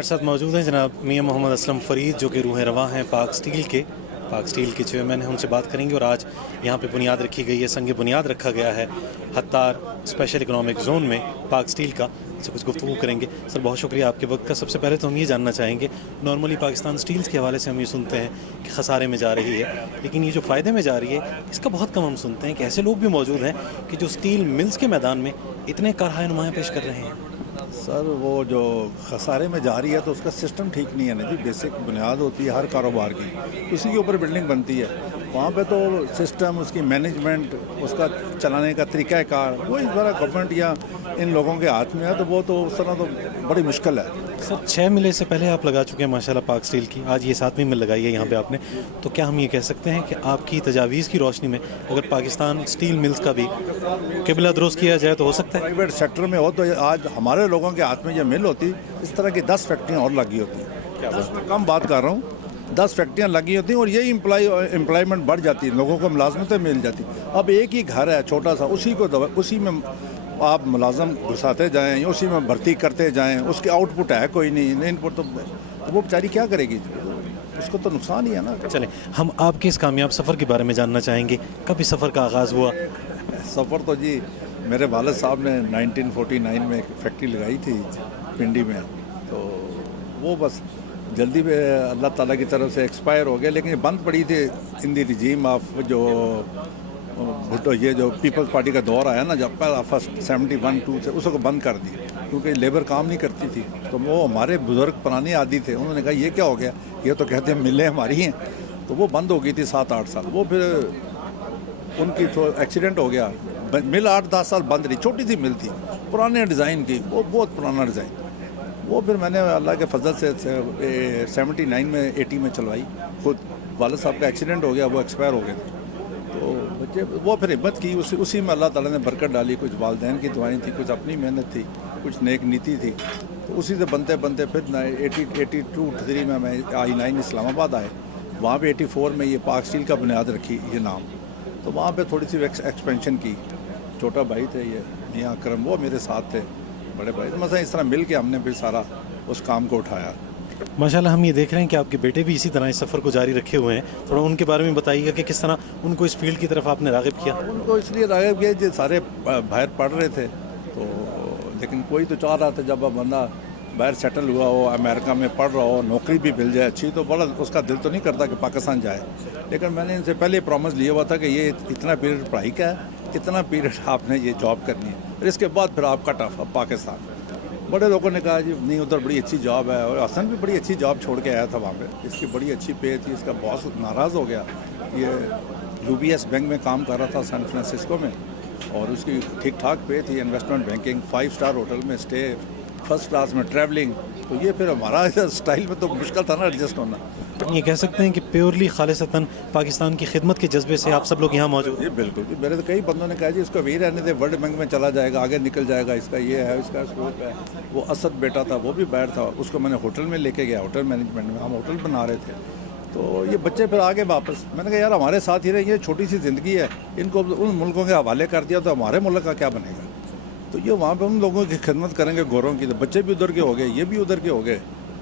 हमारे साथ मौजूद हैं जनाब मियां मोहम्मद असलम फ़रीद, जो कि रूह रवां हैं पाक स्टील के चेयरमैन हैं। उनसे बात करेंगे और आज यहाँ पे बुनियाद रखी गई है, संग बुनियाद रखा गया है हत्तार स्पेशल इकनॉमिक जोन में पाक स्टील का। इससे कुछ गुफ्तगू करेंगे। सर बहुत शुक्रिया आपके वक्त का। सबसे पहले तो हम ये जानना चाहेंगे, नॉर्मली पाकिस्तान स्टील्स के हवाले से हम ये सुनते हैं कि खसारे में जा रही है, लेकिन ये जो फ़ायदे में जा रही है इसका बहुत कम हम सुनते हैं कि ऐसे लोग भी मौजूद हैं कि जो स्टील मिल्स के मैदान में इतने कारहाय नुमायाँ पेश कर रहे हैं। सर वो जो खसारे में जा रही है तो उसका सिस्टम ठीक नहीं है ना जी। बेसिक बुनियाद होती है हर कारोबार की, उसी के ऊपर बिल्डिंग बनती है। वहाँ पे तो सिस्टम, उसकी मैनेजमेंट, उसका चलाने का तरीक़ाकार वो इस बार गवर्नमेंट या इन लोगों के हाथ में है, तो वो तो उस तरह तो बड़ी मुश्किल है। सर 6 मिलें से पहले आप लगा चुके हैं माशाल्लाह पाक स्टील की, आज ये 7वीं मिल लगाई है यहाँ पे आपने, तो क्या हम ये कह सकते हैं कि आपकी तजावीज़ की रोशनी में अगर पाकिस्तान स्टील मिल्स का भी क़िबला दुरुस्त किया जाए तो हो सकता है? प्राइवेट सेक्टर में हो तो आज हमारे लोगों के हाथ में ये मिल होती, इस तरह की 10 फैक्ट्रियाँ और लगी होती। क्या 10 कम बात कर रहा हूँ, 10 फैक्ट्रियाँ लगी होती और यही एम्प्लॉयमेंट बढ़ जाती है, लोगों को मुलाजमतें मिल जाती। अब एक ही घर है छोटा सा, उसी में आप मुलाजम घुसाते जाएं, उसी में भर्ती करते जाएं, उसकी आउटपुट है कोई नहीं, इनपुट तो वो बेचारी क्या करेगी, उसको तो नुकसान ही है ना। चलें, हम आपके इस कामयाब सफ़र के बारे में जानना चाहेंगे, कब इस सफ़र का आगाज़ हुआ? सफ़र तो जी मेरे वालिद साहब ने 1949 में एक फैक्ट्री लगाई थी पिंडी में, तो वो बस जल्दी में अल्लाह ताला की तरफ से एक्सपायर हो गया, लेकिन बंद पड़ी थी इन दी रिजीम ऑफ जो भुट्टो, ये जो पीपल्स पार्टी का दौर आया ना, जब पहला फर्स्ट 71-2 से उसको बंद कर दी क्योंकि लेबर काम नहीं करती थी। तो वो हमारे बुज़ुर्ग पुराने आदी थे, उन्होंने कहा ये क्या हो गया, ये तो कहते हैं मिलें हमारी हैं, तो वो बंद हो गई थी 7-8 साल। वो फिर उनकी तो एक्सीडेंट हो गया, मिल 8-10 साल बंद रही, छोटी सी मिल थी पुराने डिज़ाइन की, वो बहुत पुराना डिज़ाइन। वो फिर मैंने अल्लाह के फजल से 79 में 80 में चलवाई खुद। वालिद साहब का एक्सीडेंट हो गया, वो एक्सपायर हो गए थे, तो बच्चे वो फिर हिम्मत की, उसी में अल्लाह ताला ने बरकत डाली। कुछ वालदैन की दुआएं थी, कुछ अपनी मेहनत थी, कुछ नेक नीति थी, तो उसी से बनते बनते फिर 82-83 में मैं I9 इस्लामाबाद आए। वहाँ पे 84 में ये पाक स्टील का बुनियाद रखी ये नाम, तो वहाँ पे थोड़ी सी एक्सपेंशन की। छोटा भाई थे ये मियां अकरम, वो मेरे साथ थे, बड़े भाई, तो मतलब इस तरह मिल के हमने फिर सारा उस काम को उठाया। माशाल्लाह हम ये देख रहे हैं कि आपके बेटे भी इसी तरह इस सफ़र को जारी रखे हुए हैं, थोड़ा उनके बारे में बताइएगा कि किस तरह उनको इस फील्ड की तरफ आपने राग़िब किया? उनको इसलिए राग़िब किया जो सारे बाहर पढ़ रहे थे, तो लेकिन कोई तो चाह रहा था जब बंदा बाहर सेटल हुआ हो, अमेरिका में पढ़ रहा हो, नौकरी भी मिल जाए अच्छी, तो बड़ा उसका दिल तो नहीं करता कि पाकिस्तान जाए। लेकिन मैंने इनसे पहले प्रॉमिस लिया हुआ था कि ये इतना पीरियड पढ़ाई का है, इतना पीरियड आपने ये जॉब करनी है, फिर इसके बाद फिर आप कट ऑफ पाकिस्तान। बड़े लोगों ने कहा जी नहीं उधर बड़ी अच्छी जॉब है, और हसन भी बड़ी अच्छी जॉब छोड़ के आया था वहाँ पे, इसकी बड़ी अच्छी पे थी, इसका बॉस नाराज़ हो गया। ये UBS बैंक में काम कर रहा था सैन फ्रांसिस्को में, और उसकी ठीक ठाक पे थी, इन्वेस्टमेंट बैंकिंग, 5 स्टार होटल में स्टे, फर्स्ट क्लास में ट्रैवलिंग, तो ये फिर हमारा स्टाइल में तो मुश्किल था ना एडजस्ट होना। ये कह सकते हैं कि प्योरली खालिसतन पाकिस्तान की खिदमत के जज्बे से आप सब लोग यहाँ मौजूद हैं? जी बिल्कुल जी, मेरे तो कई बंदों ने कहा जी इसको वही रहने दे, वर्ल्ड बैंक में चला जाएगा, आगे निकल जाएगा, इसका ये है, इसका स्कोप है। वो असद बेटा था, वो भी बाहर था, उसको मैंने होटल में लेके गया, होटल मैनेजमेंट में, हम होटल बना रहे थे, तो ये बच्चे फिर आगे वापस, मैंने कहा यार हमारे साथ ही रहे, ये छोटी सी ज़िंदगी है, इनको उन मुल्कों के हवाले कर दिया तो हमारे मुल्क का क्या बनेगा। तो ये वहाँ पे उन लोगों की खिदमत करेंगे गोरों की, तो बच्चे भी उधर के हो गए, ये भी उधर के हो गए,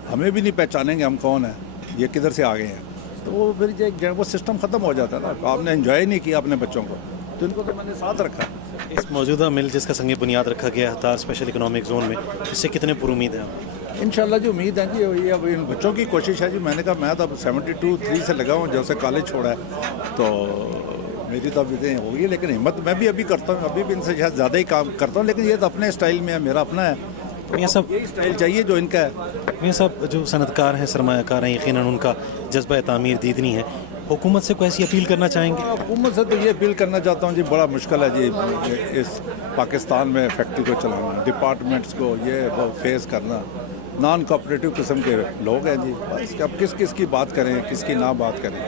हमें भी नहीं पहचानेंगे हम कौन है, ये किधर से आ गए हैं, तो वो फिर वो सिस्टम ख़त्म हो जाता है ना। आपने एंजॉय नहीं किया अपने बच्चों को, तो इनको तो मैंने साथ रखा। इस मौजूदा मिल जिसका संग बुनियाद रखा गया हत्तार स्पेशल इकनॉमिक जोन में, इससे कितने पुरुमीद हैं आप? इंशाल्लाह जी उम्मीद है जी, ये अब इन बच्चों की कोशिश है जी। मैंने कहा मैं तो अब 72-3 से लगा हूँ, जब से कॉलेज छोड़ा है, तो मेरी तो अभी हो गई, लेकिन हिम्मत मैं भी अभी करता हूँ, अभी भी इनसे शायद ज़्यादा ही काम करता हूँ, लेकिन ये तो अपने स्टाइल में है, मेरा अपना है, मियां साहब यही स्टाइल चाहिए जो इनका है। मियां साहब जो सनतकार हैं, सरमायाकार हैं, यकीनन उनका जज्बा तामीर दीदनी है, हुकूमत से कोई ऐसी अपील करना चाहेंगे? हुकूमत से तो ये अपील करना चाहता हूँ जी, बड़ा मुश्किल है जी इस पाकिस्तान में फैक्ट्री को चलाना, डिपार्टमेंट्स को ये वो फेस करना, नॉन कोऑपरेटिव किस्म के लोग हैं जी। बस अब किस की बात करें, किसकी ना बात करें,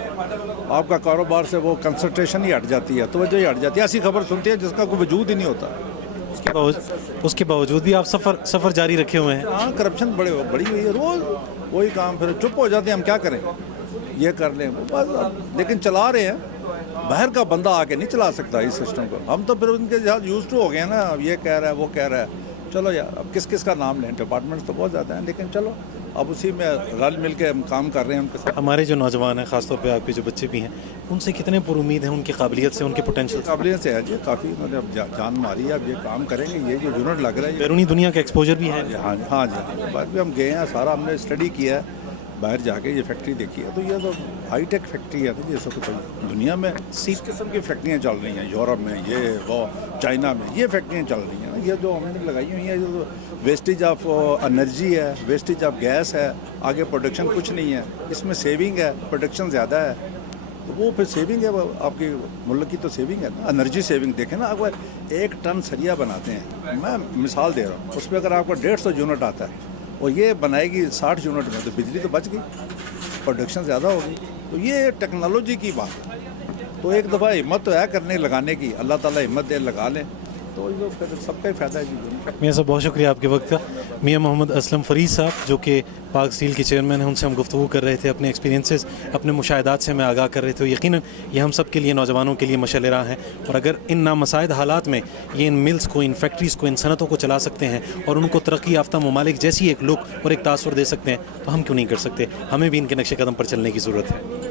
आपका कारोबार से वो कंसंट्रेशन ही हट जाती है, तवज्जो ही हट जाती है, ऐसी खबर सुनती है जिसका कोई वजूद ही नहीं होता। उसके बावजूद भी आप सफ़र जारी रखे हुए हैं? हाँ, करप्शन बड़ी हुई है, रोज़ वही काम, फिर चुप हो जाते हैं, हम क्या करें, ये कर लें वो बस, लेकिन चला रहे हैं। बाहर का बंदा आके नहीं चला सकता इस सिस्टम को, हम तो फिर उनके साथ यूज टू हो गए ना, अब ये कह रहा है वो कह रहा है, चलो यार अब किस का नाम लें, डिपार्टमेंट्स तो बहुत ज़्यादा हैं, लेकिन चलो अब उसी में रल मिल के हम काम कर रहे हैं उनके साथ। हमारे जो नौजवान हैं, ख़ासतौर पे आपके जो बच्चे भी हैं, उनसे कितने पुरुमीद हैं उनकी काबिलियत से, उनके पोटेंशियल से? काबिलियत से है जी, काफ़ी मतलब जान मारी है। अब ये काम करेंगे, ये जो यूनिट लग रहा है बैरूनी दुनिया का एक्सपोजर भी है। हाँ जी, हाँ जी, बाद में हम गए हैं, सारा हमने स्टडी किया है, बाहर जाके ये फैक्ट्री देखी है। तो ये तो हाई टेक फैक्ट्री है, तो ये सब तो दुनिया में इस किस्म की फैक्ट्रियाँ चल रही हैं, यूरोप में ये वो, चाइना में ये फैक्ट्रियाँ चल रही हैं। ये जो हमने लगाई हुई हैं, ये तो वेस्टेज ऑफ एनर्जी है, वेस्टेज ऑफ गैस है, आगे प्रोडक्शन कुछ नहीं है, इसमें सेविंग है, प्रोडक्शन ज़्यादा है, तो वो फिर सेविंग है, वो आपकी मुल्क की तो सेविंग है ना, एनर्जी सेविंग। देखें ना, अगर 1 टन सरिया बनाते हैं, मैं मिसाल दे रहा हूँ, उसमें अगर आपको 150 यूनिट आता है और ये बनाएगी 60 यूनिट में, तो बिजली तो बच गई, प्रोडक्शन ज़्यादा होगी। तो ये टेक्नोलॉजी की बात है। तो एक दफ़ा हिम्मत तो है करने लगाने की, अल्लाह ताला हिम्मत दे, लगा लें, तो ये फिर सबका ही फ़ायदा है जी। मियाँ साहब बहुत शुक्रिया आपके वक्त का। मियाँ मोहम्मद असलम फ़रीद साहब जो कि पाक स्टील के चेयरमैन हैं, उनसे हम गुफ्तगू कर रहे थे, अपने एक्सपीरियंसेस, अपने मुशाहिदात से हमें आगाह कर रहे थे। यकीनन ये हम सब के लिए, नौजवानों के लिए मशअल राह हैं, और अगर इन नामसाइद हालात में ये इन मिल्स को, इन फैक्ट्रीज़ को, इन सनतों को चला सकते हैं और उनको तरक्की याफ्ता ममालिक जैसी एक लुक और एक तासुर दे सकते हैं, तो हम क्यों नहीं कर सकते? हमें भी इनके नक्शे कदम पर चलने की ज़रूरत है।